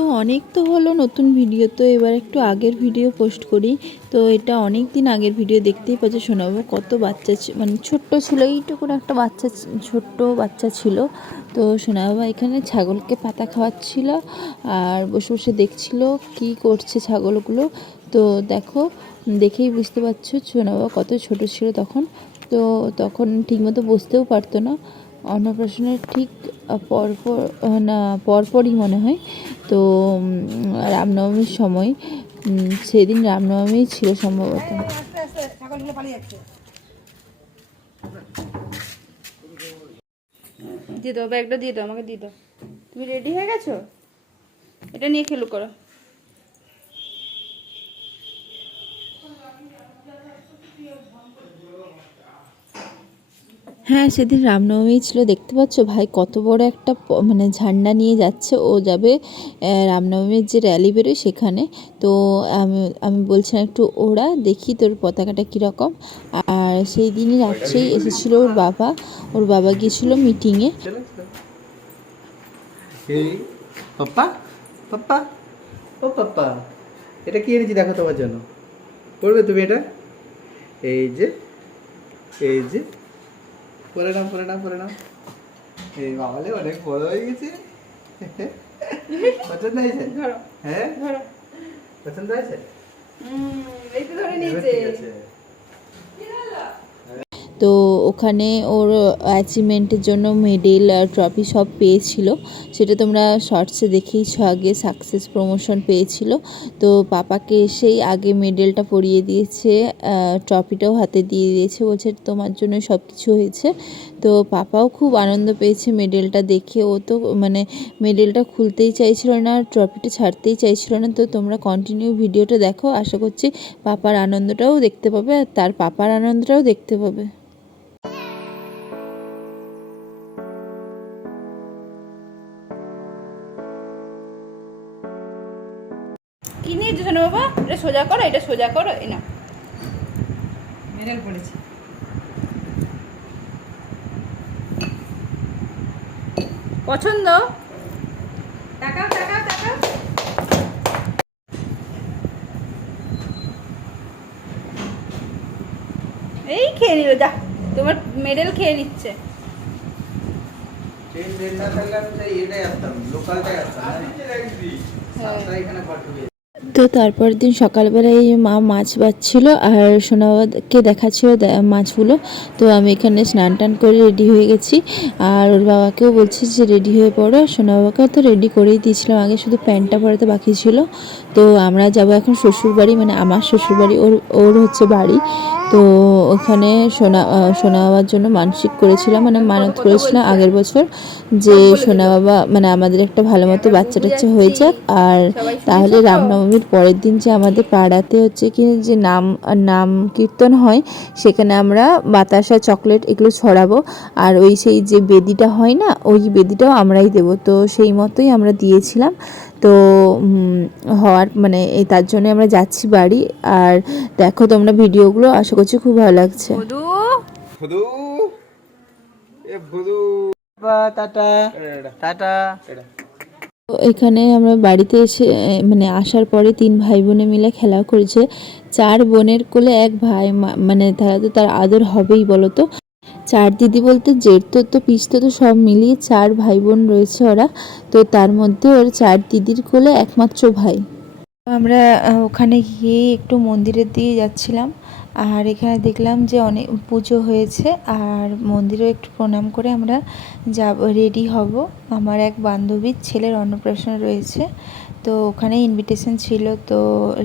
তো অনেক তো হলো নতুন ভিডিও, তো এবার একটু আগের ভিডিও পোস্ট করি। তো এটা অনেক দিন আগের ভিডিও, দেখতেই পাচ্ছ শোনাবো কত বাচ্চা মানে ছোট্ট ছিল, এইটুকুন একটা বাচ্চা, ছোট্ট বাচ্চা ছিল। তো শোনাবো এখানে ছাগলকে পাতা খাওয়াচ্ছিল আর বসে বসে দেখছিল কি করছে ছাগলগুলো। তো দেখো, দেখেই বুঝতে পারছো শোনাবো কত ছোট ছিল তখন। তো তখন ঠিকমতো বুঝতেও পারতো না। অন্নপ্রাশনের ঠিক পরপর না পরপরই মনে হয়। তো রামনবমীর সময়, সেদিন রামনবমী ছিল সম্ভবত। দিয়ে দাও, ব্যাগটা দিয়ে দাও, আমাকে দিয়ে দাও। তুমি রেডি হয়ে গেছো? এটা নিয়ে খেলু করো। হ্যাঁ, সেদিন রামনবমী ছিল, দেখতে পাচ্ছ ভাই কত বড় একটা মানে ঝান্ডা নিয়ে যাচ্ছে। ও যাবে রামনবমীর যে র্যালি বেরোয় সেখানে। তো আমি বলছিলাম একটু ওরা দেখি তোর পতাকাটা কীরকম। আর সেই দিনই রাত্রেই এসেছিলো ওর বাবা গিয়েছিলো মিটিংয়ে। পাপ্পা পাপ্পা ও পাপ্পা, এটা কি এনেছি দেখো তোমার জন্য। পড়বে তুমি এটা? এই যে পরে নাও। এই বাবালে অনেক বড় হয়ে গেছে। পছন্দ হয়েছে? হ্যাঁ, পছন্দ হয়েছে। এই তো ধরে নিয়েছে। তো ওখানে ওর অ্যাচিভমেন্টের জন্য মেডেল আর ট্রফি সব পেয়েছিল, সেটা তোমরা শর্টসে দেখেইছো। আগে সাকসেস প্রমোশন পেয়েছিল। তো পাপাকে এসেই আগে মেডেলটা পরিয়ে দিয়েছে, ট্রফিটাও হাতে দিয়ে দিয়েছে, বলছে তোমার জন্য সব কিছু হয়েছে। তো পাপাও খুব আনন্দ পেয়েছে মেডেলটা দেখে। ও তো মানে মেডেলটা খুলতেই চাইছিল না, ট্রফিটা ছাড়তেই চাইছিল না। তো তোমরা কন্টিনিউ ভিডিওটা দেখো, আশা করছি পাপার আনন্দটাও দেখতে পাবে আর তার পাপার আনন্দটাও দেখতে পাবে। কি নিয়েছো শোনো বাবা? এটা সোজা করো, এটা সোজা করো। এই না, মেডেল পড়েছে। পছন্দ? তাকাও। এই খেয়ে নিল, যা তোমার মেডেল খেয়ে নিচ্ছে। তো তারপর দিন সকালবেলায় মা মাছ বাছছিল আর সোনাবাবাকে দেখাচ্ছিল মাছগুলো। তো আমি এখানে স্নান টান করে রেডি হয়ে গেছি আর ওর বাবাকেও বলছি যে রেডি হয়ে পড়ো। সোনাবাবাকেও তো রেডি করেই দিয়েছিলাম, আগে শুধু প্যান্টটা পরাতে বাকি ছিল। তো আমরা যাব এখন শ্বশুরবাড়ি, মানে আমার শ্বশুরবাড়ি, ওর হচ্ছে বাড়ি। তো ওখানে সোনা বাবার জন্য মানসিক করেছিলাম, মানে মানত করেছিলাম আগের বছর যে সোনা বাবা মানে আমাদের একটা ভালো মতো বাচ্চা টাচ্চা হয়ে যাক, আর তাহলে রামনবমীর পরের দিন যে আমাদের পাড়াতে হচ্ছে কি যে নাম কীর্তন হয়, সেখানে আমরা বাতাসা চকলেট এগুলো ছড়াবো। আর ওই সেই যে বেদিটা হয় না, ওই বেদিটাও আমরাই দেবো। তো সেই মতোই আমরা দিয়েছিলাম। তো হওয়ার মানে তার জন্য আমরা যাচ্ছি বাড়ি। আর দেখো তোমরা ভিডিওগুলো, আশা করছি খুব ভালো লাগছে। তো এখানে আমরা বাড়িতে এসে মানে আসার পরে 3 ভাই বোনে মিলে খেলা করেছে। 4 বোনের কোলে 1 ভাই, মানে তারা তো তার আদর হবেই বলো তো। 4 দিদি বলতে জেঠ তো পিসতো তো সব মিলিয়ে 4 ভাই বোন রয়েছে ওরা। তো তার মধ্যে ওর 4 দিদির কোলে একমাত্র ভাই। আমরা ওখানে গিয়ে একটু মন্দিরের দিকে যাচ্ছিলাম আর এখানে দেখলাম যে অনেক পুজো হয়েছে আর মন্দিরেও একটু প্রণাম করে আমরা রেডি হব। আমার এক বান্ধবীর ছেলের অন্নপ্রাশন রয়েছে, তো ওখানে ইনভিটেশন ছিল, তো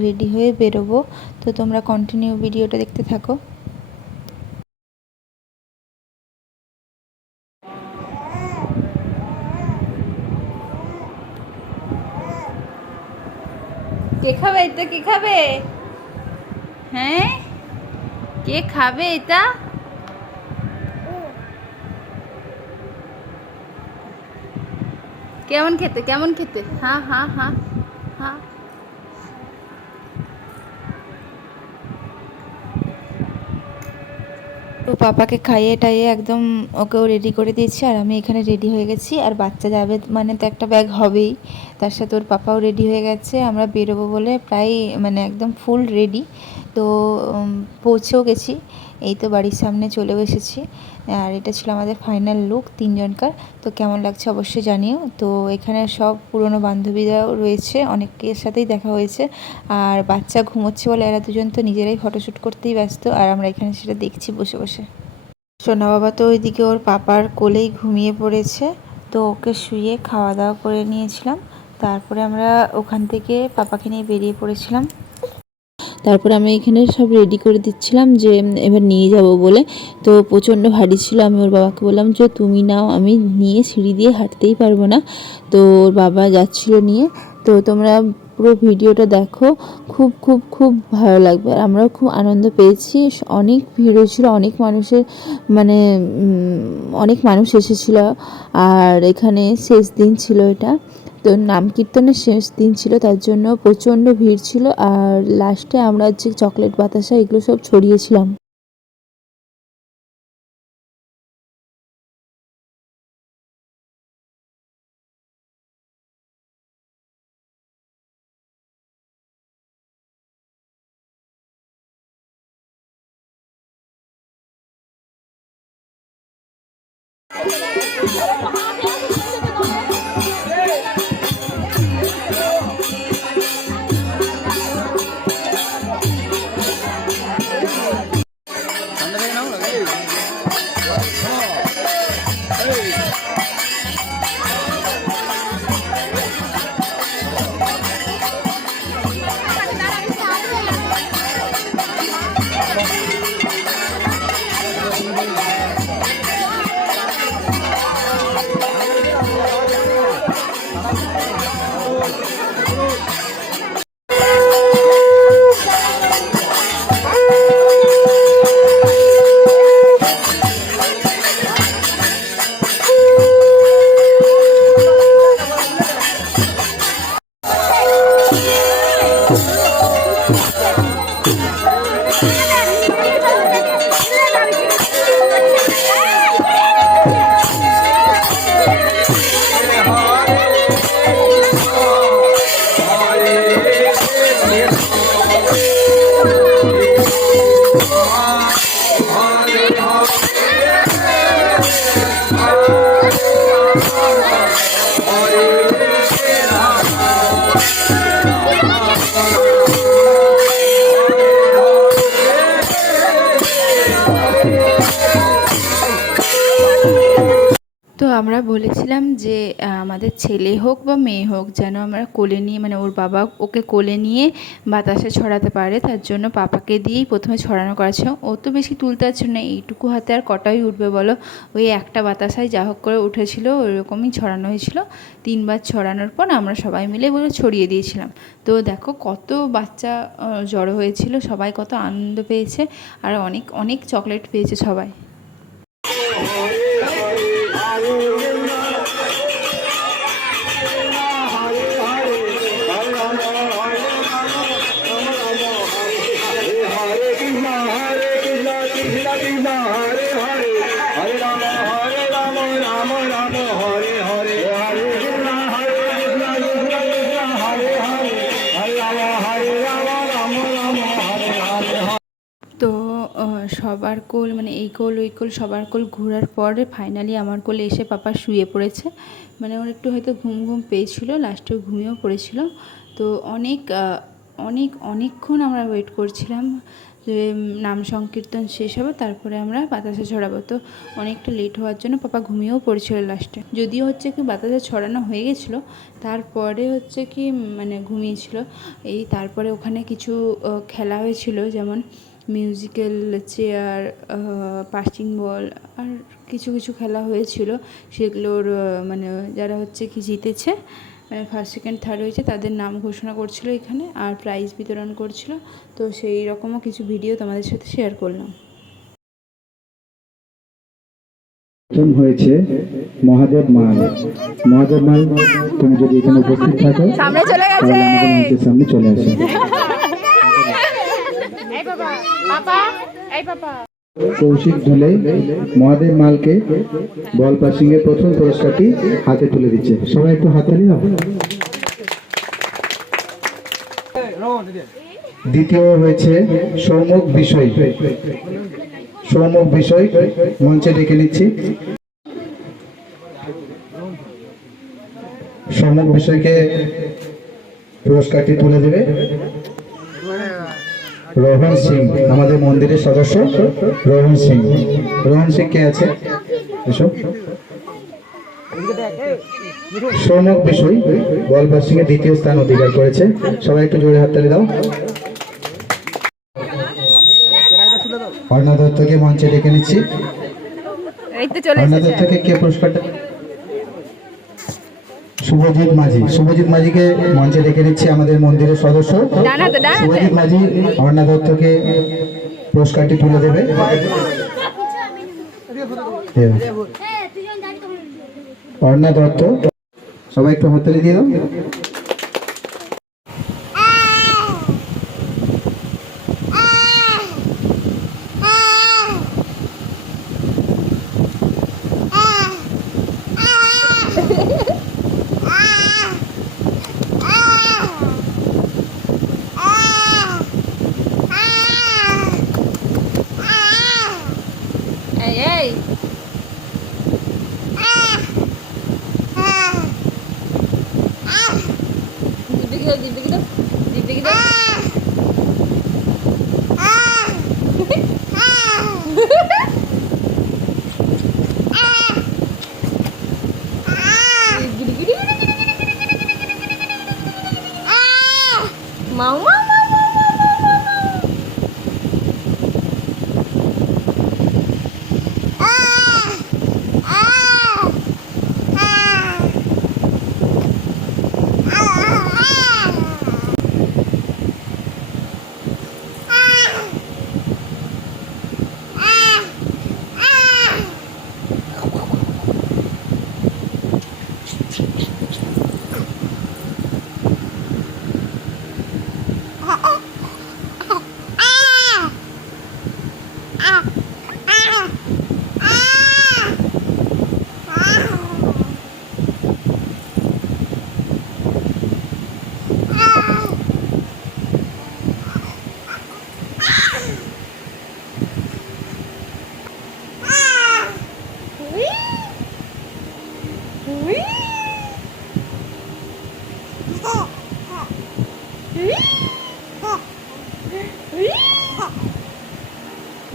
রেডি হয়ে বেরোবো। তো তোমরা কন্টিনিউ ভিডিওটা দেখতে থাকো। কে খাবে এটা? কে খাবে? হ্যাঁ, কে খাবে এটা? কেমন খেতে? হ্যাঁ। তো পাপাকে খাইয়ে টাইয়ে একদম ওকেও রেডি করে দিয়েছি, আর আমি এখানে রেডি হয়ে গেছি। আর বাচ্চা যাবে মানে তো একটা ব্যাগ হবেই, তার সাথে ওর পাপাও রেডি হয়ে গেছে। আমরা বেরোবো বলে প্রায় মানে একদম ফুল রেডি। তো পৌঁছেও গেছি, এই তো বাড়ির সামনে চলেও এসেছি। আর এটা ছিল আমাদের ফাইনাল লুক তিনজনকার। তো কেমন লাগছে অবশ্যই জানিও। তো এখানে সব পুরনো বান্ধবীরাও রয়েছে, অনেকের সাথেই দেখা হয়েছে। আর বাচ্চা ঘুমোচ্ছে বলে এরা দুজন তো নিজেরাই ফটোশ্যুট করতেই ব্যস্ত, আর আমরা এখানে সেটা দেখছি বসে বসে। সোনা বাবা তো ওইদিকে ওর পাপার কোলেই ঘুমিয়ে পড়েছে। তো ওকে শুয়ে খাওয়া দাওয়া করে নিয়েছিলাম, তারপরে আমরা ওখান থেকে পাপাকে নিয়ে বেরিয়ে পড়েছিলাম। তারপরে আমি এখানে সব রেডি করে দিচ্ছিলাম যে এবার নিয়ে যাব বলে। তো প্রচণ্ড ভারী ছিল, আমি ওর বাবাকে বললাম যে তুমি নাও, আমি নিয়ে সিঁড়ি দিয়ে হাঁটতেই পারবো না। তো ওর বাবা যাচ্ছিল নিয়ে। তো তোমরা পুরো ভিডিওটা দেখো, খুব খুব খুব ভালো লাগবে। আর আমরাও খুব আনন্দ পেয়েছি। অনেক ভিড় হয়েছিল, অনেক মানুষের মানে অনেক মানুষ এসেছিল। আর এখানে শেষ দিন ছিল এটা, তো নাম কীর্তনের শেষ দিন ছিল, তার জন্য প্রচণ্ড ভিড় ছিল। আর লাস্টে আমরা যে চকলেট বাতাসা এগুলো সব ছড়িয়েছিলাম। তো আমরা বলেছিলাম যে আমাদের ছেলে হোক বা মেয়ে হোক যেন আমরা কোলে নিয়ে, মানে ওর বাবা ওকে কোলে নিয়ে বাতাসে ছড়াতে পারে, তার জন্য পাপাকে দিয়েই প্রথমে ছড়ানো করেছে। ও তো বেশি তুলতে পারছে না, এইটুকু হাতে আর কটাই উঠবে বলো, ওই একটা বাতাসায় যা হোক করে উঠেছিল, ওইরকমই ছড়ানো হয়েছিল। 3বার ছড়ানোর পর আমরা সবাই মিলে বলে ছড়িয়ে দিয়েছিলাম। তো দেখো কত বাচ্চা জড়ো হয়েছিল, সবাই কত আনন্দ পেয়েছে, আর অনেক অনেক চকলেট পেয়েছে সবাই। তো সবার কোল মানে এই কোল ওই কোল সবার কোল ঘোরার পরে ফাইনালি আমার কোলে এসে পাপা শুয়ে পড়েছে। মানে ওর একটু হয়তো ঘুম ঘুম পেয়েছিল, লাস্টে ঘুমিয়েও পড়েছিল। তো অনেকক্ষণ আমরা ওয়েট করছিলাম যে নাম সংকীর্তন শেষ হবে, তারপরে আমরা বাতাসা ছড়াবো। তো অনেকটা লেট হওয়ার জন্য পাপা ঘুমিয়েও পড়েছিল লাস্টে, যদিও হচ্ছে কি বাতাসা ছড়ানো হয়ে গেছিলো, তারপরে হচ্ছে কি মানে ঘুমিয়েছিল। এই তারপরে ওখানে কিছু খেলা হয়েছিল, যেমন মিউজিক্যাল চেয়ার, পাসিং বল, আর কিছু কিছু খেলা হয়েছিল। সেগুলোর মানে যারা হচ্ছে কি জিতেছে, মানে ফার্স্ট সেকেন্ড থার্ড হয়েছে, তাদের নাম ঘোষণা করছিল এখানে, আর প্রাইজ বিতরণ করছিল। তো সেই রকমও কিছু ভিডিও তোমাদের সাথে শেয়ার করলাম। প্রথম হয়েছে মহাদেব মাল। মহাদেব মাল, তুমি যদি এখানে উপস্থিত থাকো সামনে চলে গেছে, তাহলে আমাদের মঞ্চের সামনে চলে আসো। এই বাবা, পাপা, এই পাপা। কৌশিক ধুলে মহাদেব মালকে বল পাসিং এর প্রথম পুরস্কারটি হাতে তুলে দিচ্ছে। সবাই একটু হাততালি দাও। দ্বিতীয় হয়েছে সৌমুখ বিষয়। সৌমুখ বিষয় মঞ্চে ডেকে নিচ্ছি। সৌমুখ বিষয়কে পুরস্কারটি তুলে দেবে রোহন সিং, আমাদের মন্দিরের সদস্য রোহন সিং। রোহন সিং কে আছে? এসব সৌমুখ বিষয় বল পাসিং এ দ্বিতীয় স্থান অধিকার করেছে। সবাই একটু জোরে হাততালি দাও। অর্ণা দত্তকে মঞ্চে ডেকে নিচ্ছি। এই তো চলে অর্ণা এসেছে। দত্তকে কে পুরস্কারটা? শুভজিৎ মাঝি। শুভজিৎ মাঝিকে মঞ্চে ডেকে নিচ্ছি, আমাদের মন্দিরের সদস্য ডানাতে, ডানাতে। শুভজিৎ মাঝি অর্ণা দত্তকে পুরস্কারটি তুলে দেবে। অর্ণা দত্ত, সবাই একটু হাততালি দিয়ে দাও। এই এই জিব্বে দাও, জিব্বে দাও। মাও মাও মাও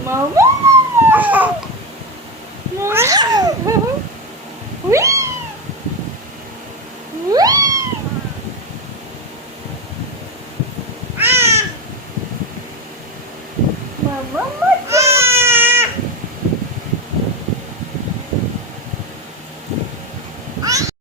মাও মাও মাও মাও। Mama. Mama.